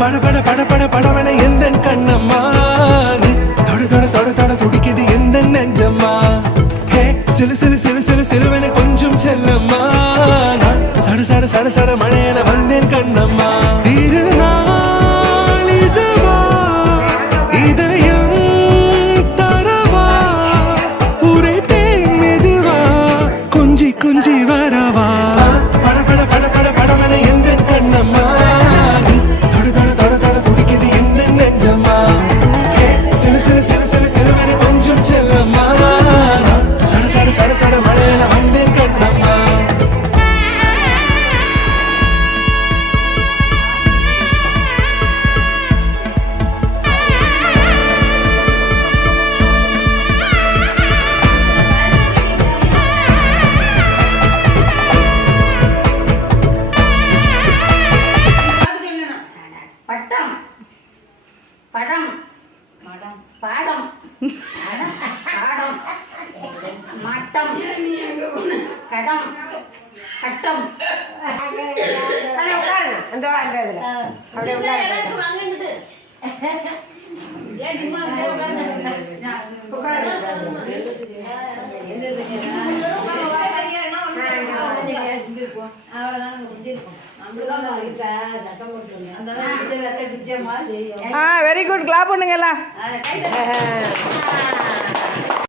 பட பட பட பட படவன எந்த கண்ணம்மா நீ தொட தொட தொட தொட துடிக்குது எந்த நெஞ்சம்மா ஹே சிலு சிலு சிலு சிலு சிலுவன கொஞ்சம் செல்லம்மா சட சட சட சட மழையன வந்தேன் கண்ணம்மா திருநாள் இதுவா இதயம் தரவா உரைத்தேன் மெதுவா கொஞ்சி கொஞ்சி வரவா பட பட பட பட படவன எந்த கண்ணம்மா நீ தொட தொட தொட தொட துடிக்குது எந்த நெஞ்சம்மா ஹே சிலு சிலு சிலு சிலு சிலுவன கொஞ்சம் செல்லம்மா சட சட சட சட மழையன வந்தேன் கண்ணம்மா பட்டம் படம் மடம் பாடம் பாடம் மட்டம் கடம் கட்டம் அந்த வாழ்றதுல வெரி குட் கிளாப் பண்ணுங்க எல்லாம்